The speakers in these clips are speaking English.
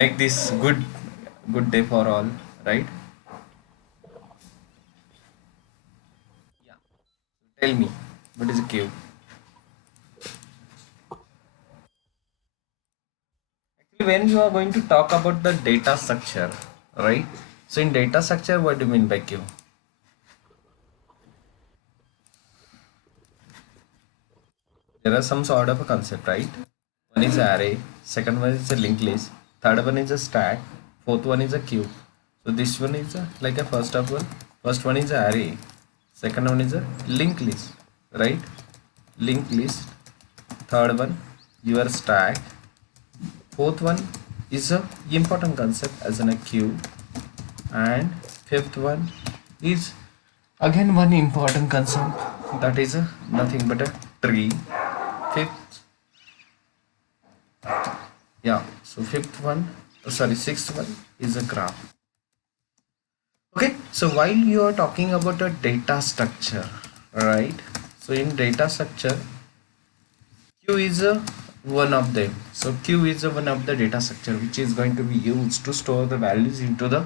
make this good day for all, right? Yeah. Tell me, what is a queue? Actually, when you are going to talk about the data structure, right? So in data structure, what do you mean by queue? There are some sort of a concept, right? One is array, second one is a linked list, third one is a stack, fourth one is a queue. So this one is like a first one is a array, second one is a linked list, right? Linked list, third one your stack, fourth one is a important concept as in a queue, and fifth one is again one important concept that is a nothing but a tree. Fifth, yeah, so fifth one, sorry, sixth one is a graph. Okay, so while you are talking about a data structure, right? So in data structure, Q is a one of them. So Q is a one of the data structure which is going to be used to store the values into the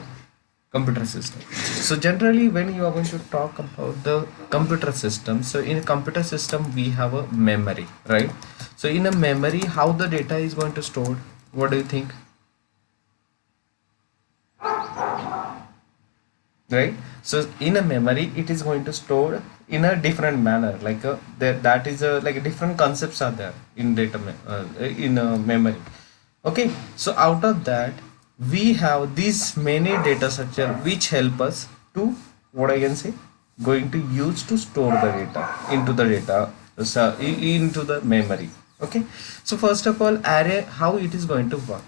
computer system. So generally when you are going to talk about the computer system, so in a computer system we have a memory, right? So in a memory, how the data is going to stored? What do you think? Right, so in a memory it is going to store in a different manner, like that is a like different concepts are there in in a memory. Okay, so out of that we have these many data structure which help us to, what I can say, going to use to store the data into the data, so into the memory. Okay, so first of all, array, how it is going to work?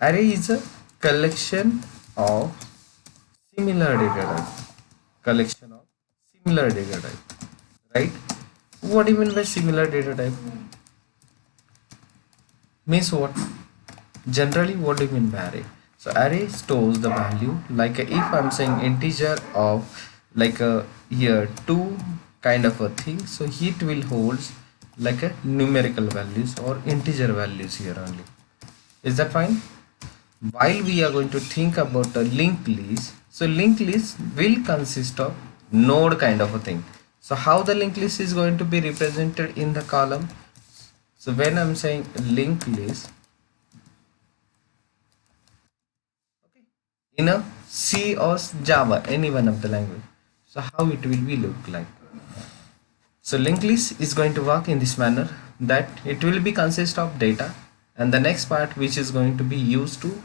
Array is a collection of similar data type, collection of similar data type, right? What do you mean by similar data type? Means what? Generally, what do you mean by array? So array stores the value, like if I'm saying integer of like a here two kind of a thing, so it will holds like a numerical values or integer values here only. Is that fine? While we are going to think about a linked list, so linked list will consist of node kind of a thing. So how the linked list is going to be represented in the column? So when I'm saying linked list, in a C or Java, any one of the language, so how it will be look like? So linked list is going to work in this manner, that it will be consist of data, and the next part which is going to be used to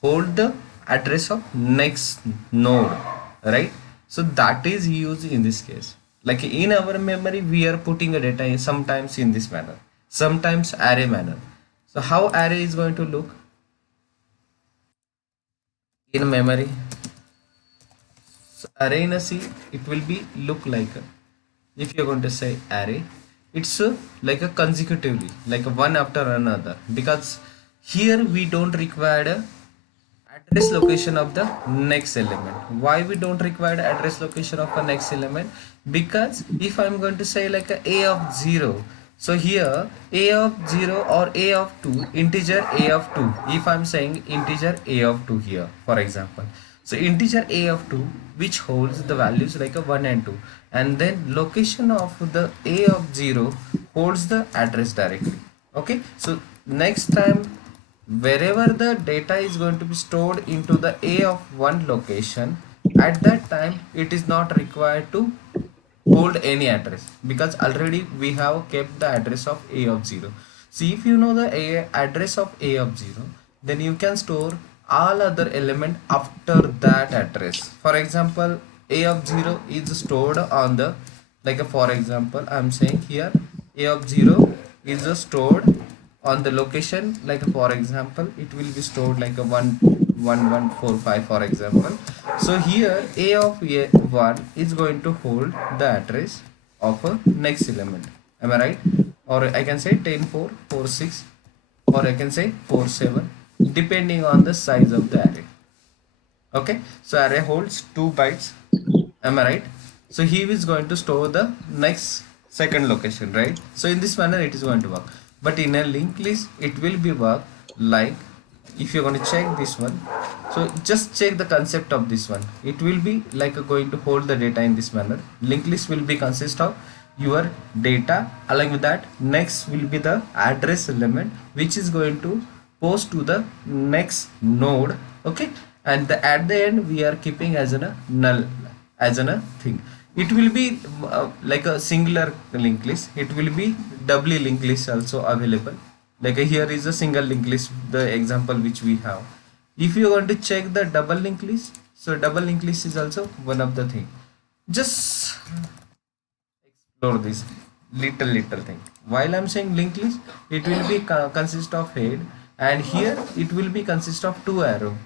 hold the address of next node, right? So that is used in this case. Like in our memory, we are putting a data sometimes in this manner, sometimes array manner. So how array is going to look in memory? So array in a C, it will be look like if you're going to say array, it's like a consecutively, like a one after another, because here we don't require a address location of the next element. Why we don't require the address location of the next element? Because if I'm going to say like a of 0, so here a of 0 or a of 2, integer a of 2, if I'm saying integer a of 2 here for example, so integer a of 2 which holds the values like a 1 and 2, and then location of the a of 0 holds the address directly. Okay, so next time wherever the data is going to be stored into the a of one location, at that time it is not required to hold any address, because already we have kept the address of a of 0. See, if you know the address of a of 0, then you can store all other element after that address. For example, a of 0 is stored on the, like for example I'm saying here a of 0 is stored on the location, like for example it will be stored like a 11145 for example. So here a of 1 is going to hold the address of a next element, am I right? Or I can say 10446, or I can say 47, depending on the size of the array. Okay, so array holds 2 bytes, am I right? So he is going to store the next second location, right? So in this manner it is going to work. But in a linked list it will be work like if you're going to check this one, so just check the concept of this one. It will be like going to hold the data in this manner. Linked list will be consist of your data. Along with that, next will be the address element, which is going to post to the next node. Okay, and at the end we are keeping as a null, as a thing. It will be like a singular linked list. It will be doubly linked list also available. Like here is a single linked list, the example which we have. If you want to check the double linked list, so double linked list is also one of the thing. Just explore this little thing. While I'm saying linked list, it will be consist of head, and here it will be consist of two arrow,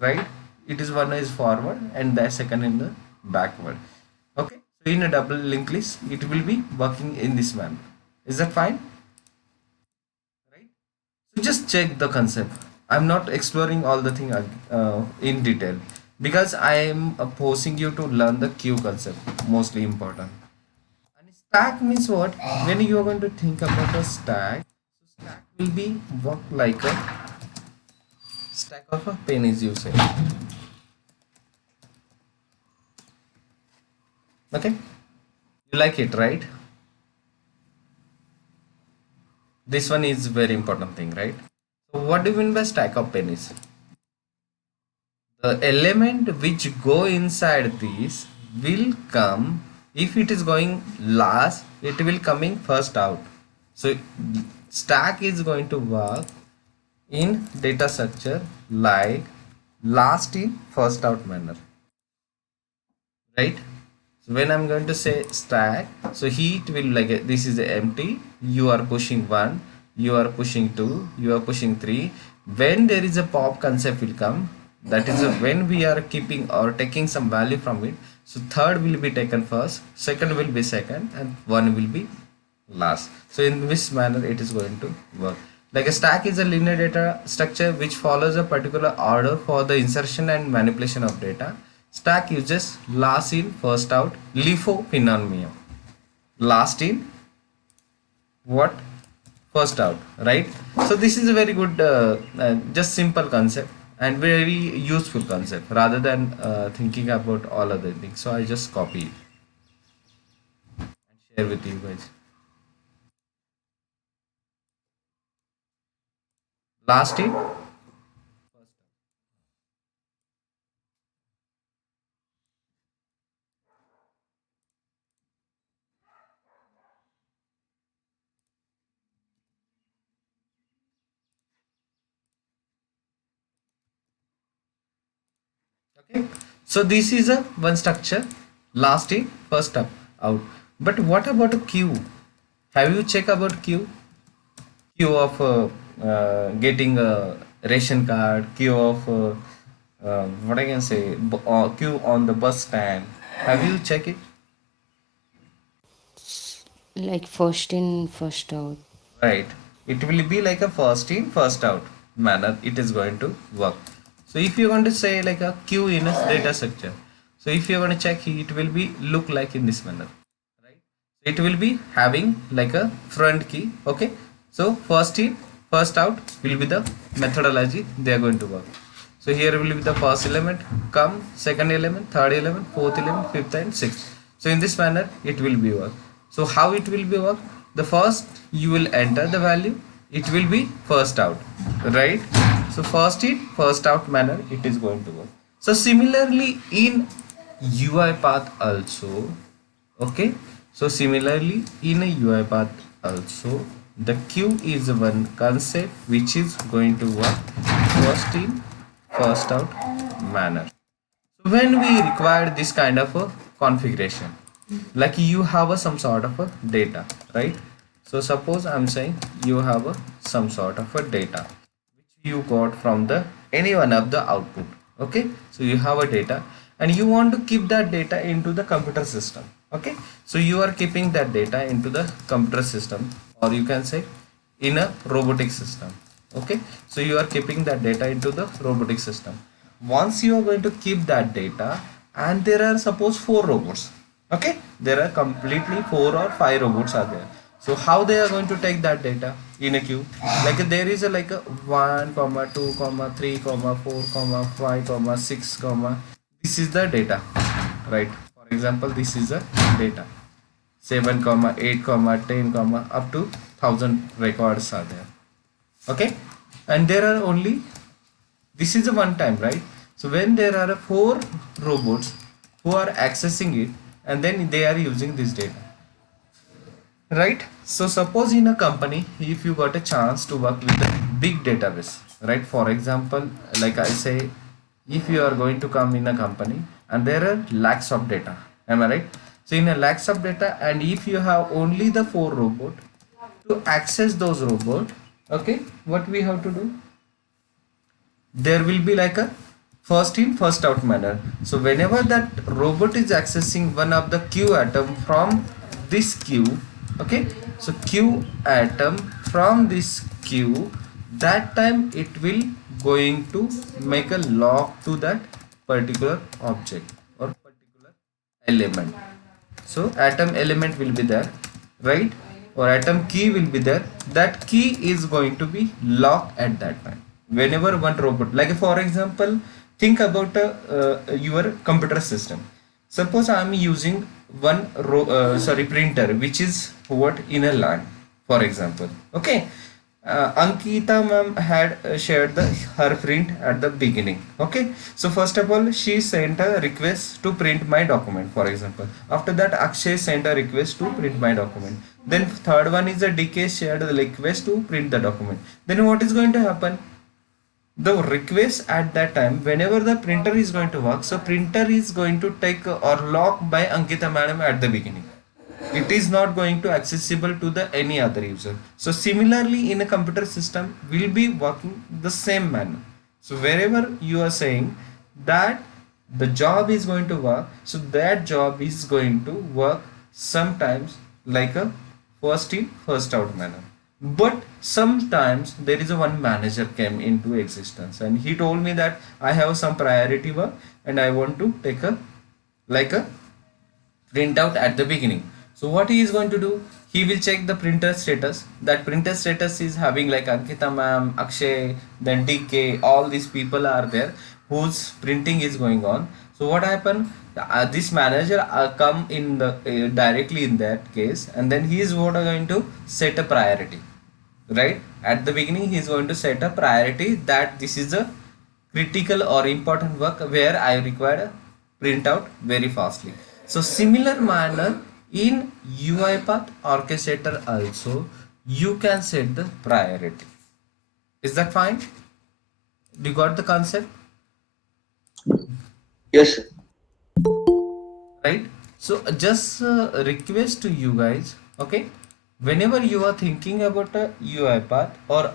right? It is one is forward and the second in the backward. Okay, so in a double linked list, it will be working in this manner. Is that fine? Right? So just check the concept. I'm not exploring all the thing in detail because I am forcing you to learn the queue concept, mostly important. And stack means what? When you are going to think about a stack, so stack will be work like a stack of a pennies, you say. Okay, you like it, right? This one is very important thing, right? So what do you mean by stack of pennies? The element which go inside this will come, if it is going last, it will coming first out. So stack is going to work in data structure like last in first out manner, right? So when I'm going to say stack, so heat will like this is empty, you are pushing 1, you are pushing 2, you are pushing 3. When there is a pop concept will come, that is when we are keeping or taking some value from it. So third will be taken first, second will be second, and one will be last. So in this manner it is going to work. Like a stack is a linear data structure which follows a particular order for the insertion and manipulation of data. Stack uses last in first out LIFO phenomenon. Last in what? First out, right? So this is a very good just simple concept and very useful concept rather than thinking about all other things. So I just copy it and share with you guys. Last in. Okay, so this is a one structure, last in first up out. But what about a queue? Have you checked about queue? Queue of getting a ration card, queue of what I can say, queue on the bus stand. Have you checked it? Like first in, first out. Right. It will be like a first in, first out manner. It is going to work. So if you want to say like a queue in a data structure, so if you want to check, it will be look like in this manner, right? It will be having like a front key. Okay. So first in, first out will be the methodology they are going to work. So here will be the first element come, second element, third element, fourth element, fifth and sixth. So in this manner it will be work. So how it will be work? The first you will enter the value, it will be first out, right? So first in, first out manner it is going to work. So similarly in Uipath also, okay. So similarly in a Uipath also, the queue is one concept which is going to work first in, first out manner. So when we require this kind of a configuration, like you have a, some sort of a data, right? So suppose I'm saying you have a, some sort of a data which you got from the any one of the output. Okay, so you have a data and you want to keep that data into the computer system. Okay, so you are keeping that data into the computer system, or you can say in a robotic system. Okay, so you are keeping that data into the robotic system. Once you are going to keep that data, and there are suppose 4 robots. Okay, there are completely 4 or 5 robots are there. So how they are going to take that data in a queue? Like there is a like a 1 comma 2 comma 3 comma 4 comma 5 comma 6 comma, this is the data, right? For example, this is the data 7 comma 8 comma 10 comma up to 1000 records are there. Okay, and there are only, this is a one time, right? So when there are four robots who are accessing it, and then they are using this data, right? So suppose in a company, if you got a chance to work with a big database, right? For example, like I say, if you are going to come in a company and there are lakhs of data, am I right? So in a lakhs of data, and if you have only the four robot to access those robot, okay, what we have to do? There will be like a first in first out manner. So whenever that robot is accessing one of the queue atom from this queue, okay, so queue atom from this queue, that time it will going to make a lock to that particular object or particular element. So atom element will be there, right? Or atom key will be there. That key is going to be locked at that time. Whenever one robot, like for example, think about your computer system. Suppose I am using one printer which is what in a LAN, for example. Okay, Ankita ma'am had shared her print at the beginning. Okay, so first of all, she sent a request to print my document, for example. After that, Akshay sent a request to print my document. Then third one is a DK shared the request to print the document. Then what is going to happen? The request at that time, whenever the printer is going to work, so printer is going to take or lock by Ankita madam at the beginning. It is not going to accessible to the any other user. So similarly in a computer system will be working the same manner. So wherever you are saying that the job is going to work, so that job is going to work sometimes like a first in first out manner. But sometimes there is a one manager came into existence and he told me that I have some priority work and I want to take a like a printout at the beginning. So what he is going to do? He will check the printer status. That printer status is having like Ankita ma'am, Akshay, then DK, all these people are there whose printing is going on. So what happened? This manager come in the directly in that case, and then he is what are going to set a priority, right? At the beginning he is going to set a priority that this is a critical or important work where I require a printout very fastly. So similar manner in UiPath orchestrator also you can set the priority. Is that fine? You got the concept? Yes, sir. Right? So just request to you guys, okay, whenever you are thinking about a UiPath or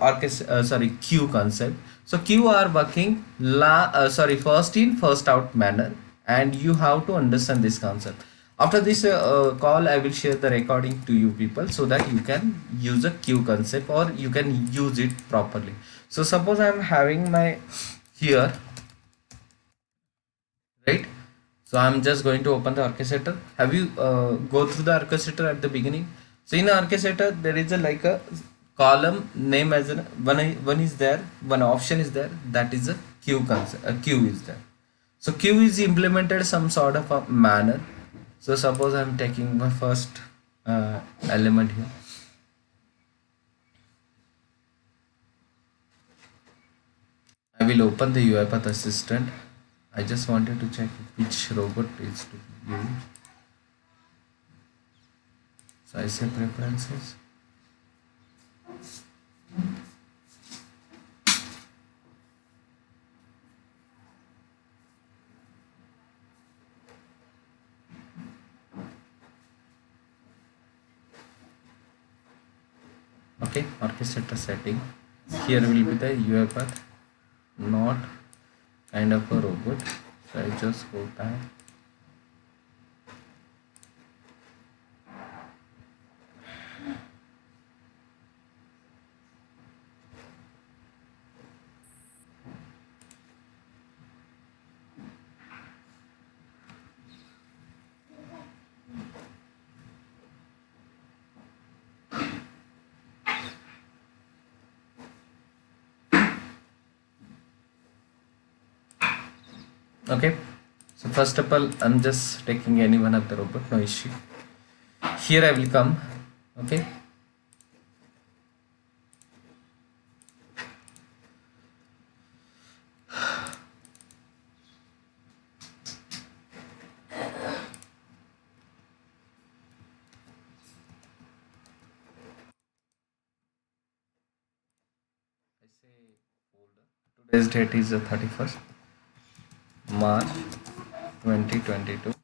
queue concept, so queue are working first in first out manner, and you have to understand this concept. After this call I will share the recording to you people so that you can use a queue concept or you can use it properly. So suppose I am having my here, right? So I'm just going to open the orchestrator. Have you go through the orchestrator at the beginning? So in the orchestrator there is a like a column name as one is there, one option is there, that is a queue concept. A queue is there. So queue is implemented some sort of a manner. So suppose I'm taking my first element here. I will open the UiPath assistant. I just wanted to check which robot is to be used. So I say preferences. Okay, orchestrator setting. Here will be the UiPath, not kind of a robot. So I just go back. Okay, so first of all, I'm just taking any one of the robot, no issue. Here I will come. Okay, I say folder. Today's date is the 31st March 2022. Okay, then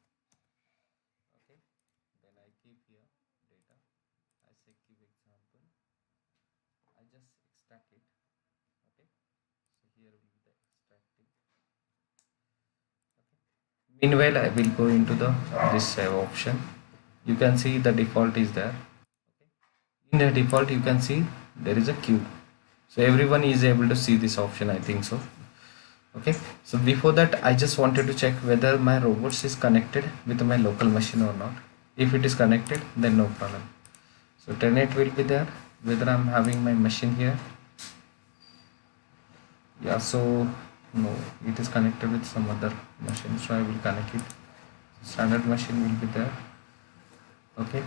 I keep here data. I say keep example. I just extract it. Okay, so here will be the extracting. Okay. Meanwhile, I will go into the this save option. You can see the default is there. Okay. In the default, you can see there is a queue. So everyone is able to see this option, I think so. Okay, so before that I just wanted to check whether my robots is connected with my local machine or not. If it is connected, then no problem. So tenant will be there whether I'm having my machine here. Yeah, so no, it is connected with some other machine, so I will connect it. Standard machine will be there. Okay,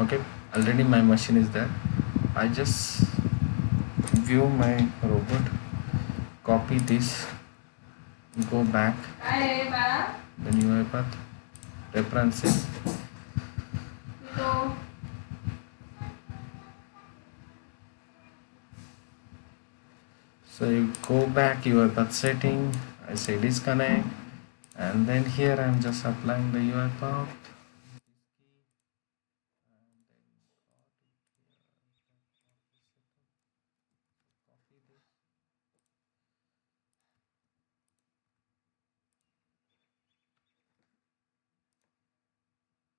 okay, already my machine is there. I just view my robot, copy this, go back, then Uipath references. So you go back your path setting, I say disconnect, and then here I'm just applying the UI path.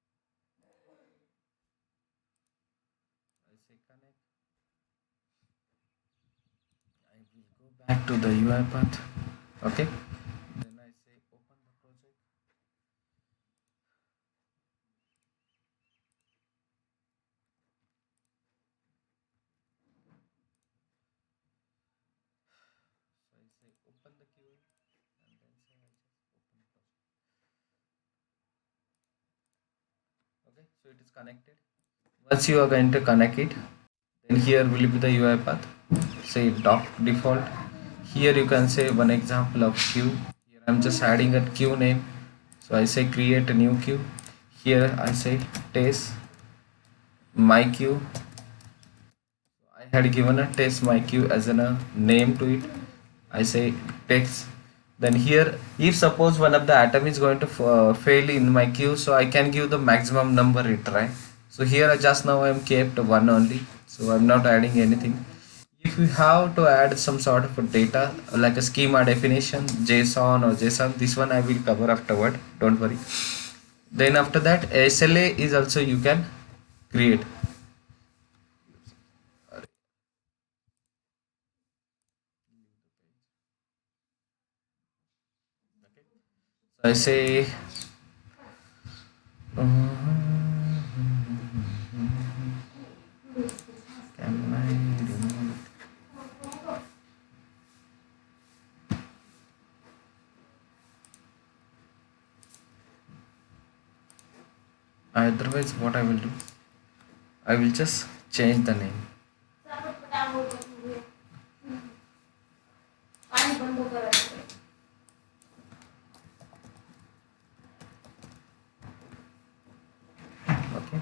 I say connect. I will go back to the UI path. Okay. Then I say open the project. So I say open the QA and then say I just open the project. Okay. So it is connected. Once you are going to connect it, then here will be the UI path. Say doc default. Here you can say one example of queue. Here I'm just adding a queue name. So I say create a new queue. Here I say test my queue. I had given a test my queue as a name to it. I say text. Then here, if suppose one of the atom is going to fail in my queue, so I can give the maximum number retry. So here just now I am kept one only, so I'm not adding anything. If you have to add some sort of a data like a schema definition, JSON or JSON, this one I will cover afterward. Don't worry. Then after that, SLA is also you can create. So I say can I remove otherwise what I will do, I will just change the name. Okay.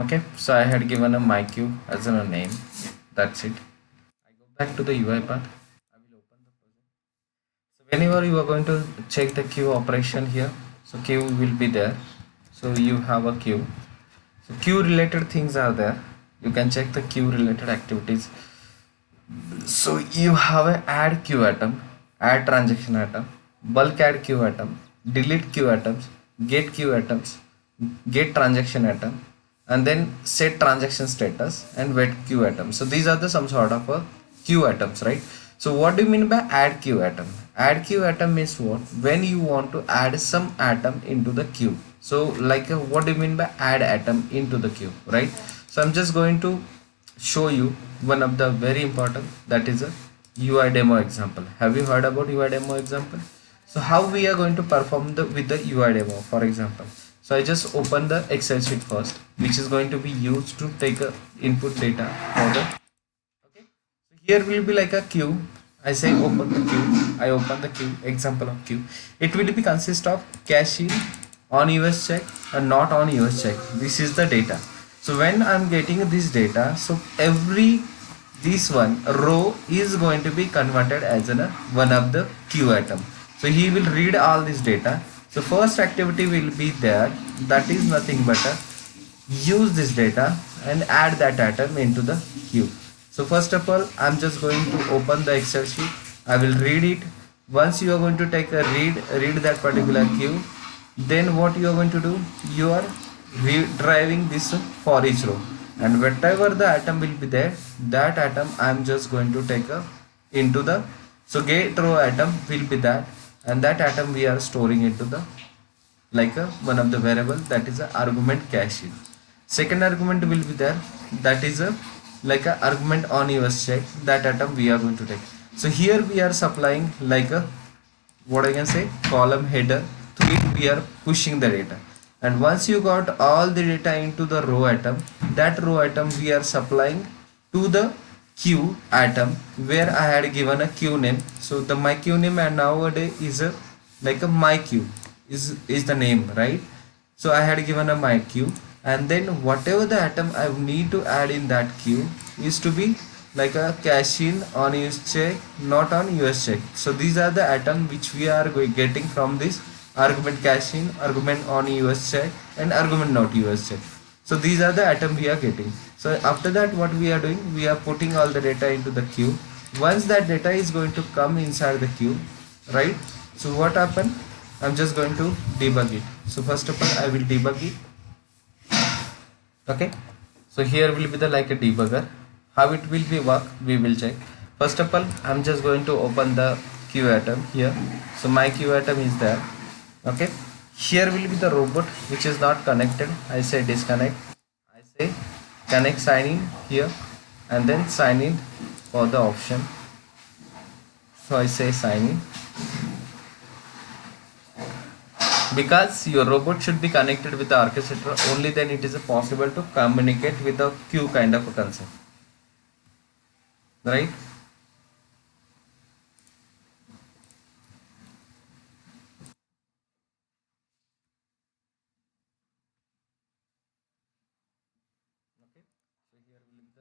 Okay, so I had given a my queue as a name. That's it. I go back to the UI path. I will open the project. So whenever you are going to check the queue operation here, so queue will be there. So you have a queue. So queue related things are there. You can check the queue related activities. So you have a add queue item, add transaction item, bulk add queue item, delete queue items, get queue items, get transaction item, and then set transaction status and wait queue item. So these are the some sort of queue items, right? So what do you mean by add queue item? Add queue item is what? When you want to add some item into the queue. So like what do you mean by add atom into the queue, right? So I'm just going to show you one of the very important, that is a UI demo example. Have you heard about UI demo example? So how we are going to perform the with the UI demo, for example. So I just open the Excel sheet first, which is going to be used to take a input data for the, okay. So here will be like a queue. I say open the queue. I open the queue. Example of queue. It will be consist of cache in, on US check and not on US check. This is the data. So when I'm getting this data, so every this one row is going to be converted as an one of the queue item. So he will read all this data. So first activity will be there, that is nothing but a use this data and add that item into the queue. So first of all, I'm just going to open the Excel sheet. I will read it. Once you are going to take a read that particular queue, then what you are going to do, you are driving this for each row, and whatever the item will be there, that item I'm just going to take a into the, so get row item will be that, and that item we are storing into the like a one of the variable, that is a argument cache in. Second argument will be there, that is a like a argument on US check, that item we are going to take. So here we are supplying like a, what I can say, column header. To it we are pushing the data, and once you got all the data into the row item, that row item we are supplying to the queue item where I had given a queue name. So the my queue name and nowadays is a like a my queue is the name, right? So I had given a my queue, and then whatever the item I need to add in that queue is to be like a cache in, on US check, not on US check. So these are the items which we are getting from this argument cache in, argument on US check, and argument not US check. So these are the items we are getting. So after that, what we are doing, we are putting all the data into the queue. Once that data is going to come inside the queue, right? So what happened? I'm just going to debug it. So first of all, I will debug it. Okay. So here will be the like a debugger. How it will be work, we will check. First of all, I'm just going to open the queue item here. So my queue item is there. Okay. Here will be the robot which is not connected. I say disconnect. I say connect sign in here, and then sign in for the option. So I say sign in, because your robot should be connected with the orchestrator, only then it is possible to communicate with the queue kind of a concept, right?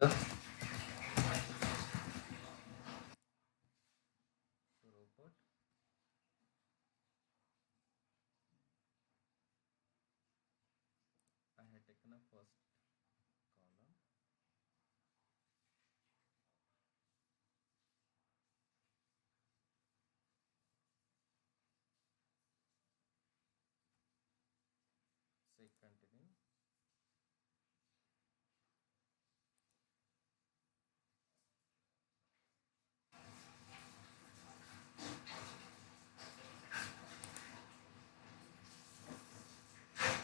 The I had taken a first column. Say continue.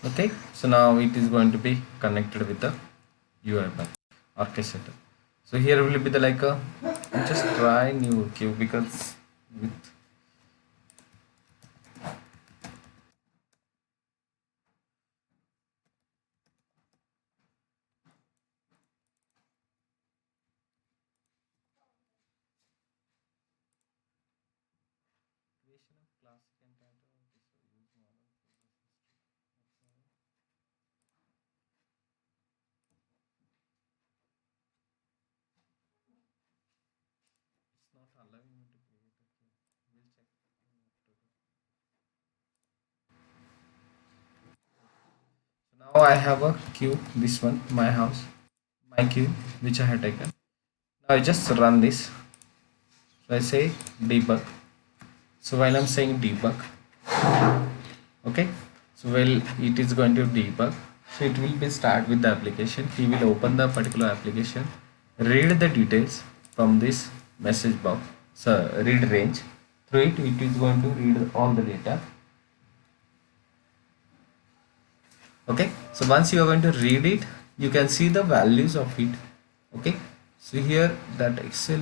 Okay, so now it is going to be connected with the Uipath orchestrator. So here will be the like a, just try new queue, because with creation of classic and title of this use model process history. Okay, it's not allowing me to create a queue. We'll check what to do. So now I have a queue, this one, my house, my queue, which I have taken. Now I just run this. So I say debug. So while I'm saying debug, okay, so while it is going to debug, so it will be start with the application. He will open the particular application, read the details from this message box. So read range. Through it, it is going to read all the data. Okay, so once you are going to read it, you can see the values of it. Okay, so here that Excel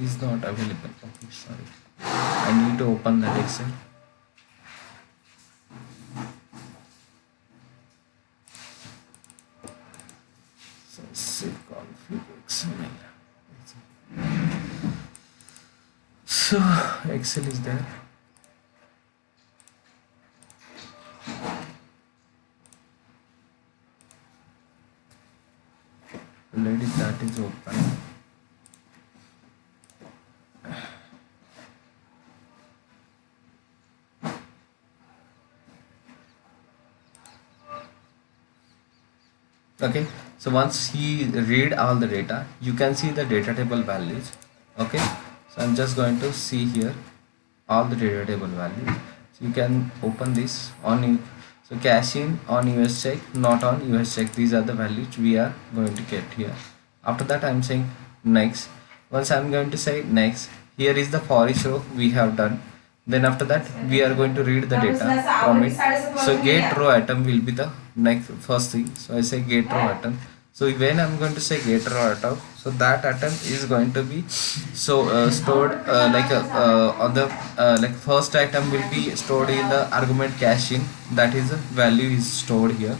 is not available. Okay, sorry, I need to open that Excel. So say config XML. So Excel is there. Already that is open. Okay, so once he read all the data, you can see the data table values. Okay, so I'm just going to see here all the data table values. So you can open this on you. So cash in on US check, not on US check. These are the values we are going to get here. After that, I'm saying next. Once I'm going to say next, here is the for each row we have done. Then after that, we are going to read the data from it. So get row item will be the next first thing. So I say get row item. So when I'm going to say get row item, so that item is going to be stored like on the like first item will be stored in the argument cache in, that is the value is stored here.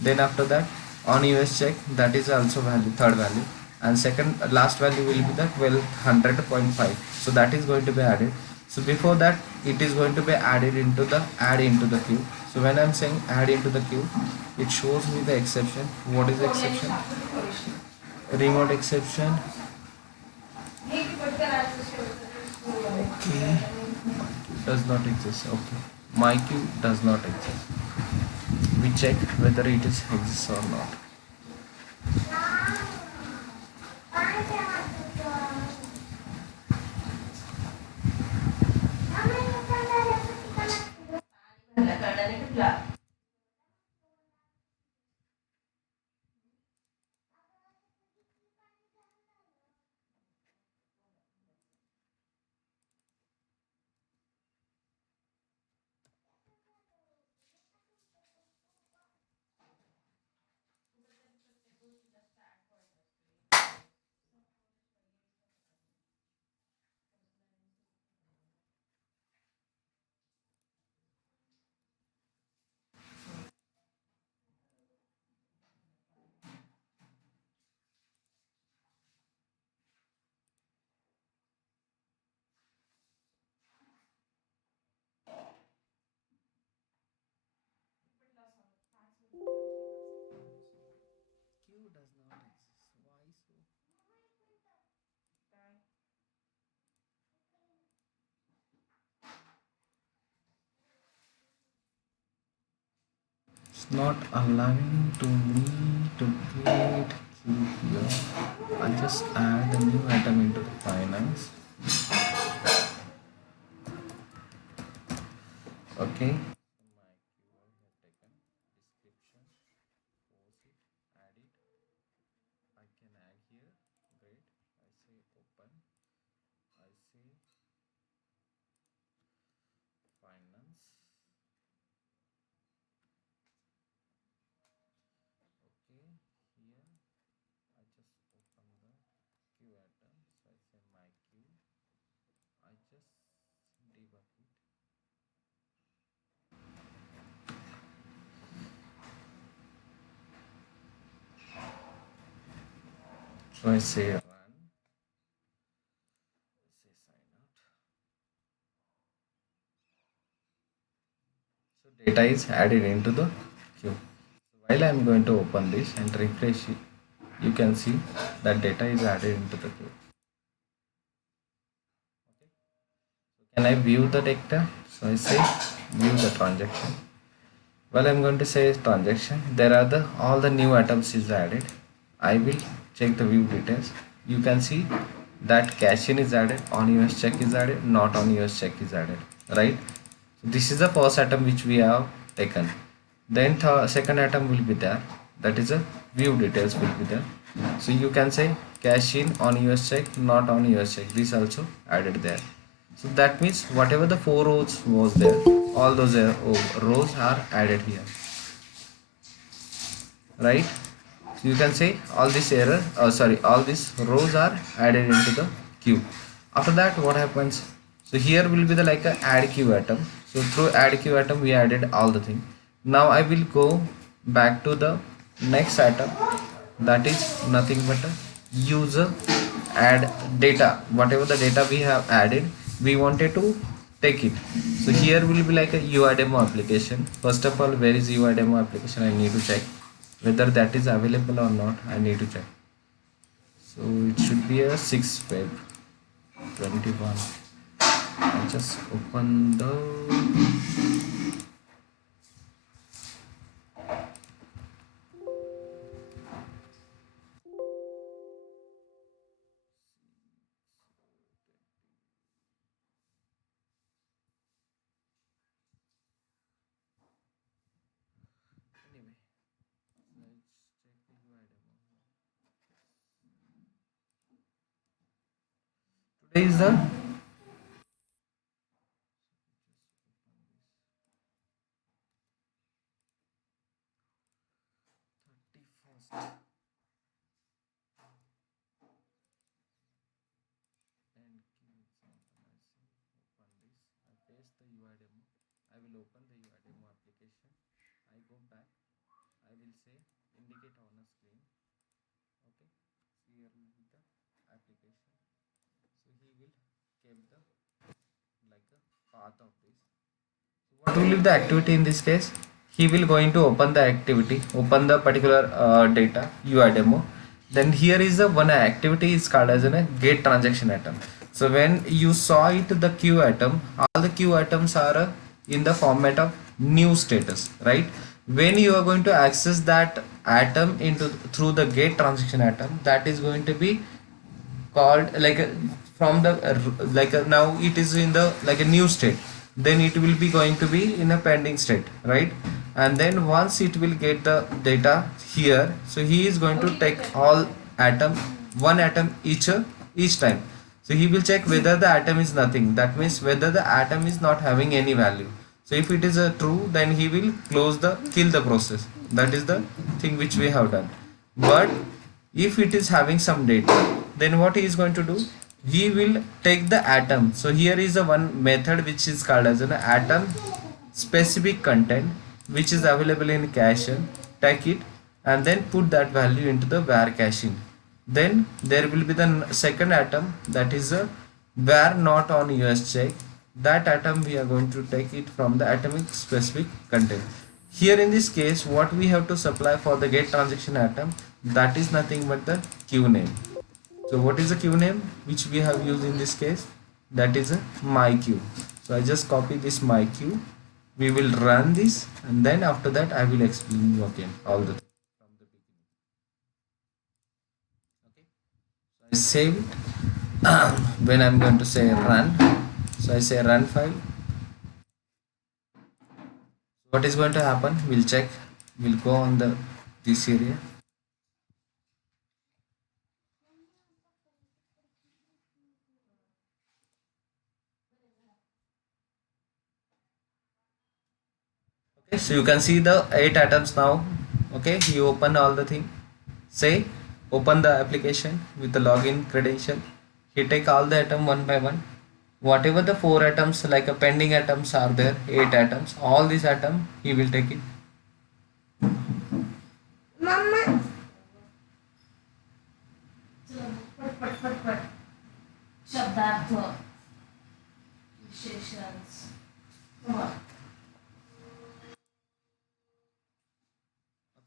Then after that, on US check, that is also value, third value, and second last value will be the 1200.5. So that is going to be added. So before that, it is going to be added into the add into the queue. So when I'm saying add into the queue, it shows me the exception. What is the exception? Remote exception. Okay, does not exist. Okay, my queue does not exist. We check whether it is exists or not. Queue does not exist. Why so? It's not allowing to me to create queue here. I'll just add the new item into the finance. Okay. I can add here. Great. I say open. I say finance. Okay. Here I just open the queue item. So I say my queue. I just debug it. So I say run. Say sign out. So data is added into the queue. While I am going to open this and refresh it, you can see that data is added into the queue. Can I view the data? So I say view the transaction. Well, I'm going to say transaction. There are the all the new items is added. I will check the view details. You can see that cash in is added, on US check is added, not on US check is added. Right? So this is the first item which we have taken. Then second item will be there. That is a view details will be there. So you can say cash in on US check, not on US check. This also added there. So that means whatever the four rows was there, all those rows are added here. right? So you can say all this error, sorry, all these rows are added into the queue. After that, what happens? So here will be the like a add queue item. So through add queue item, we added all the thing. Now I will go back to the next item, that is nothing but a user add data. Whatever the data we have added, we wanted to take it. So here will be like a UI demo application. First of all, where is UI demo application? I need to check whether that is available or not. I need to check. So it should be a 6 Feb 21. I just open the anyway. Let's check the UI demo. Today is the and key example. I say open this. I paste the UI demo. I will open the UI demo application. I go back. I will say indicate on a screen. Okay. Here will be the application. So he will keep the like a path of this. What will be the activity in this case? He will going to open the activity, open the particular data UI demo. Then here is the one activity is called as a get transaction item. So when you saw it, the queue item, all the queue items are in the format of new status, right? When you are going to access that item into through the get transaction item, that is going to be called like a, from the like a, now it is in the like a new state, then it will be going to be in a pending state, right? And then once it will get the data here, so he is going to take all atom, one atom each time. So he will check whether the atom is nothing, that means whether the atom is not having any value. So if it is a true, then he will close the kill the process. That is the thing which we have done. But if it is having some data, then what he is going to do, he will take the atom. So here is the one method which is called as an atom specific content, which is available in caching. Take it and then put that value into the var caching. Then there will be the second atom, that is a var not on US check. That atom we are going to take it from the atomic specific content. Here in this case, what we have to supply for the get transaction atom, that is nothing but the queue name. So what is the queue name which we have used in this case? That is a my queue. So I just copy this my queue. We will run this and then after that I will explain you again all the from the beginning. Okay. So I save it. When I'm going to say run, so I say run file. What is going to happen? We'll check. We'll go on the this area. Okay, so you can see the 8 atoms now. Okay, you open all the thing, say open the application with the login credential. He take all the atom one by one, whatever the 4 atoms like a pending atoms are there, 8 atoms, all these atom he will take it. Mama. शब्दार्थ विशेषण.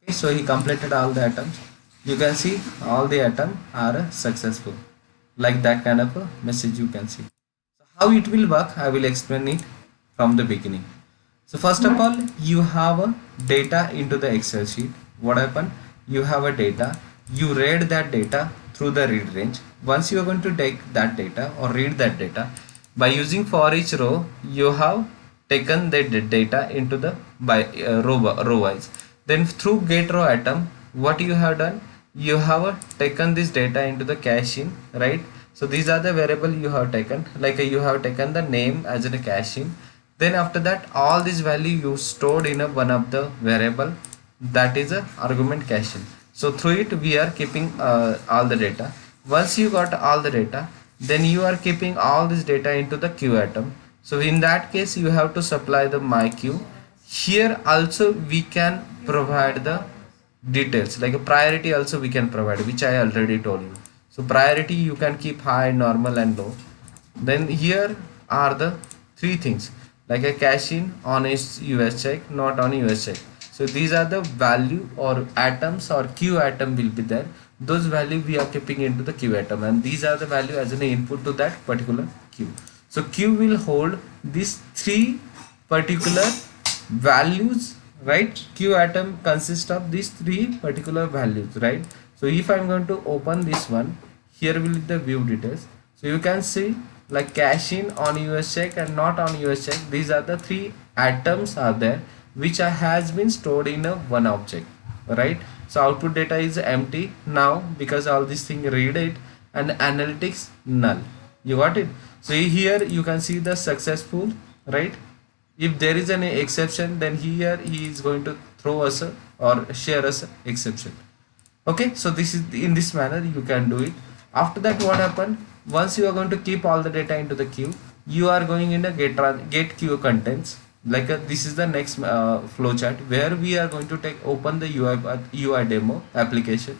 Okay, so he completed all the atoms. You can see all the atoms are successful, like that kind of a message you can see. So how it will work, I will explain it from the beginning. So first of all, you have a data into the Excel sheet. What happened? You have a data, you read that data through the read range. Once you are going to take that data or read that data, by using for each row, you have taken the data into the by row wise. Then through get row item, what you have done, you have taken this data into the caching, right? So these are the variable you have taken, like you have taken the name as in a caching. Then after that, all this value you stored in a one of the variable. that is a argument caching. So through it we are keeping all the data. Once you got all the data, then you are keeping all this data into the queue atom. So in that case you have to supply the my queue. Here also we can provide the details like a priority also we can provide, which I already told you. So priority you can keep high, normal and low. Then here are the three things, like a cash in on a US check, not on US check. So these are the value or atoms or Q atom will be there. Those value we are keeping into the Q atom, and these are the value as an input to that particular Q. So Q will hold these three particular values, right? Q atom consists of these three particular values, right? So if I'm going to open this one, here will be the view details. So you can see like cash in on US check and not on US check, these are the three atoms are there which has been stored in a one object, right? So output data is empty now because all this thing read it, and analytics null. You got it? So here you can see the successful, right? If there is an exception, then here he is going to throw us a, or share us a exception. Okay, so this is in this manner you can do it. After that, what happened? Once you are going to keep all the data into the queue, you are going in the get queue contents. Like this is the next flow chart where we are going to take open the UI demo application.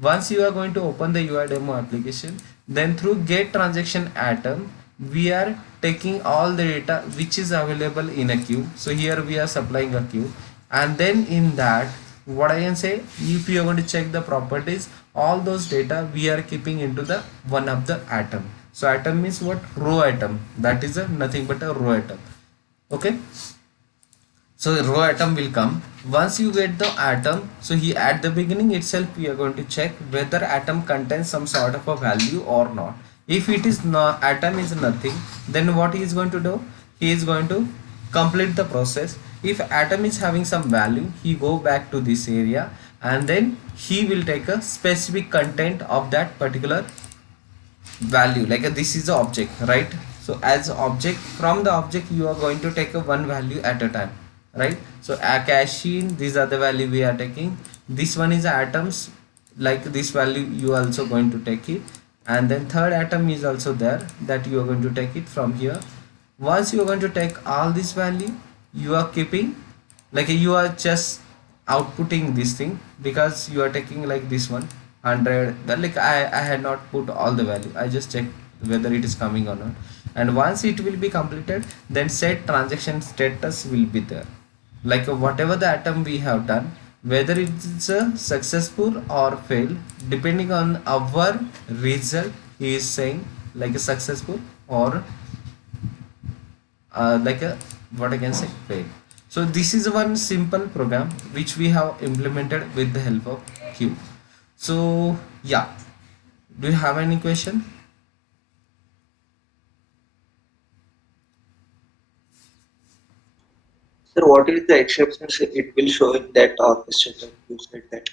Once you are going to open the UI demo application, then through get transaction atom we are taking all the data which is available in a queue. So here we are supplying a queue, and then in that, what I can say, if you are going to check the properties, all those data we are keeping into the one of the atom. So atom means what? Row atom. That is a nothing but a row atom. Okay, so the row atom will come. Once you get the atom, so he at the beginning itself we are going to check whether atom contains some sort of a value or not. If it is not, atom is nothing, then what he is going to do? He is going to complete the process. If atom is having some value, he go back to this area, and then he will take a specific content of that particular value. Like this is the object, right? So as object, from the object you are going to take a one value at a time, right? So a cache in, these are the value we are taking. This one is atoms, like this value you are also going to take it, and then third atom is also there, that you are going to take it from here. Once you are going to take all this value, you are keeping, like you are just outputting this thing, because you are taking like this one 100, but like I had not put all the value, I just checked whether it is coming or not. And once it will be completed, then set transaction status will be there, like whatever the atom we have done, whether it's a successful or fail, depending on our result, he is saying like a successful or like a, what I can say, fail. So this is one simple program which we have implemented with the help of Q. So yeah, do you have any question? Sir, what is the exceptions it will show in that orchestrator? You said that.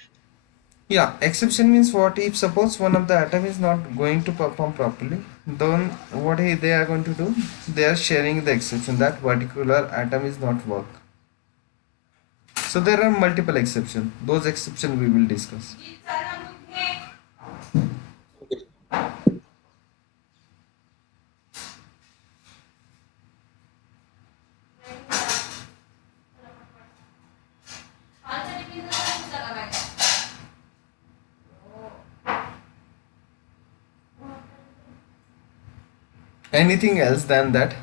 Yeah, exception means what? If suppose one of the atom is not going to perform properly, then what they are going to do? They are sharing the exception that particular atom is not work. So there are multiple exceptions. Those exceptions we will discuss. Okay. Anything else than that?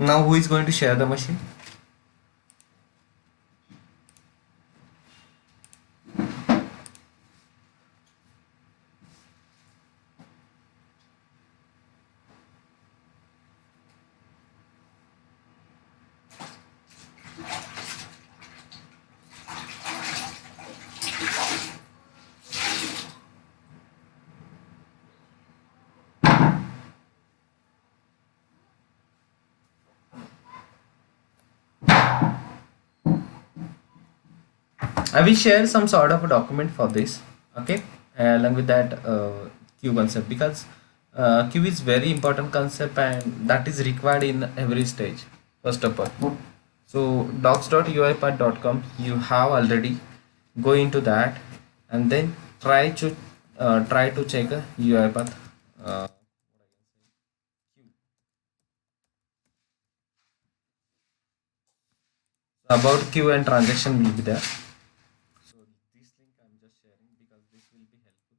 Now who is going to share the machine? I will share some sort of a document for this, okay, along with that Q concept, because Q is very important concept and that is required in every stage. First of all, so docs.uipath.com you have already go into that, and then try to check a UiPath uh, about Q and transaction will be there. So this link I'm just sharing because this will be helpful.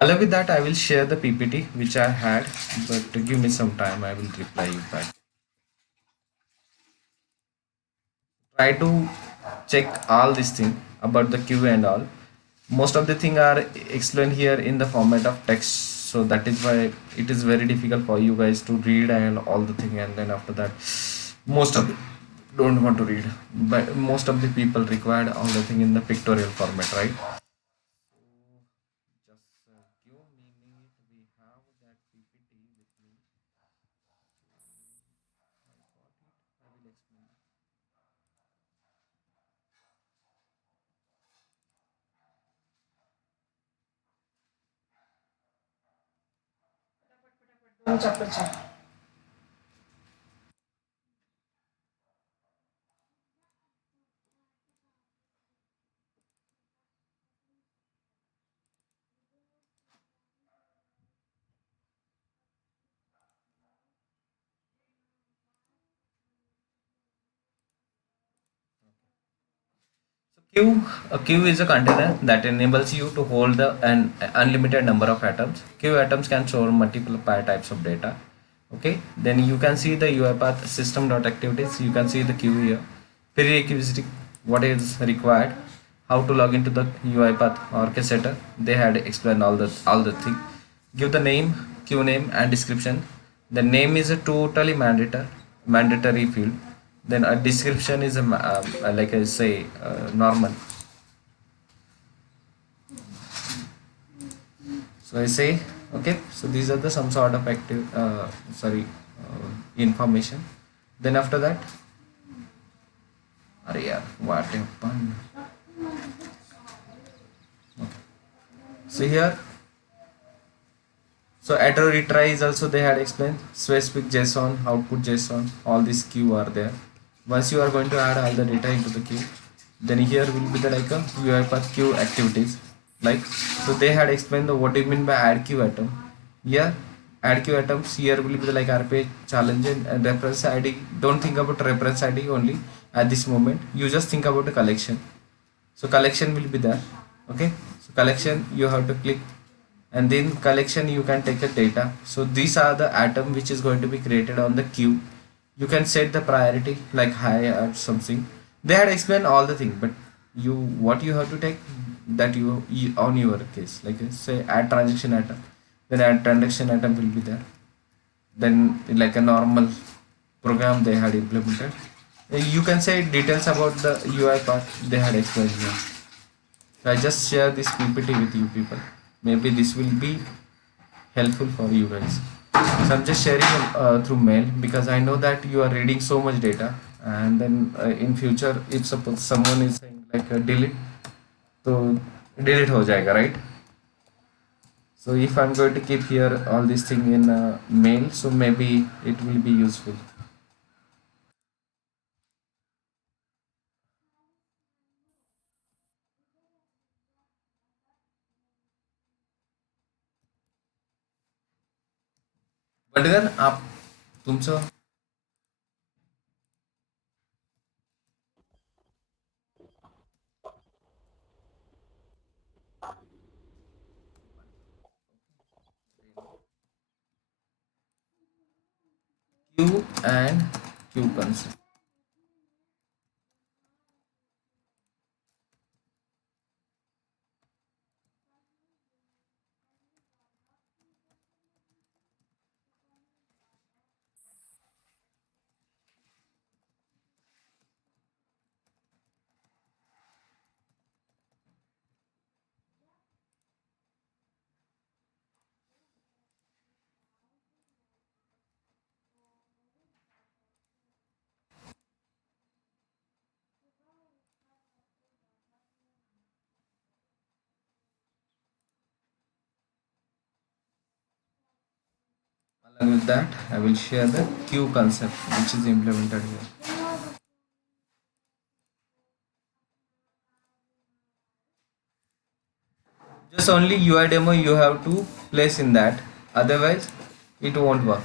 Along with that, I will share the PPT which I had, but give me some time. I will reply you back. Try to check all this thing about the queue and all. Most of the thing are explained here in the format of text, so that is why it is very difficult for you guys to read and all the thing. And then after that, most of the don't want to read, but most of the people required all the thing in the pictorial format, right? Just give me a minute. We have that PPT with me. I got it. I will explain. So queue is a container that enables you to hold an unlimited number of atoms. Queue atoms can store multiple types of data. Okay, then you can see the UiPath system.activities. You can see the queue here. Prerequisite, what is required, how to log into the UiPath orchestrator. They had explained all the thing. Give the name, queue name, and description. The name is a totally mandatory field. Then a description is like I say normal. So I say okay. So these are the some sort of active sorry information. Then after that, अरे यार what happened? So here, so arrow retry is also they had explained specific JSON, output JSON, all these queue are there. Once you are going to add all the data into the queue, then here will be the like a UiPath queue activities. Like so they had explained the what do you mean by add queue item. Here add queue items here will be the like RPA challenge and reference ID. Don't think about reference ID only at this moment. You just think about the collection. So collection will be there. Okay, so collection you have to click, and then collection you can take a data. So these are the atom which is going to be created on the queue. You can set the priority like high or something. They had explained all the thing, but you what you have to take that you on your case, like say add transaction atom, then add transaction atom will be there. Then like a normal program they had implemented. You can say details about the UI part they had explained here. So I just share this PPT with you people. Maybe this will be helpful for you guys. So I'm just sharing through mail because I know that you are reading so much data, and then in future if suppose someone is saying like delete, so delete हो जाएगा, right? So if I'm going to keep here all this thing in mail, so maybe it will be useful. But अगर आप तुमचं Q and Q concept. Along with that, I will share the Q concept which is implemented here. Just only UI demo you have to place in that, otherwise it won't work.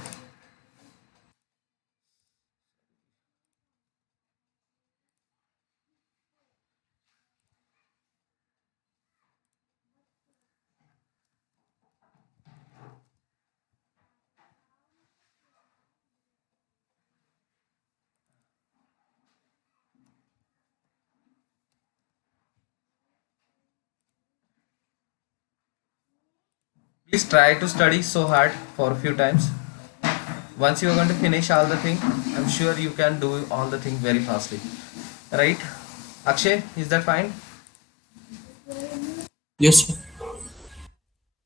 Please try to study so hard for a few times. Once you are going to finish all the thing, I'm sure you can do all the thing very fastly. Right? Akshay, is that fine? Yes, sir.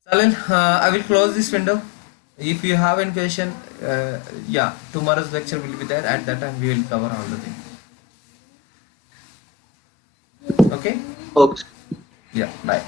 Salil, I will close this window. If you have any question, yeah, tomorrow's lecture will be there. At that time, we will cover all the thing. Okay? Okay. Yeah, bye.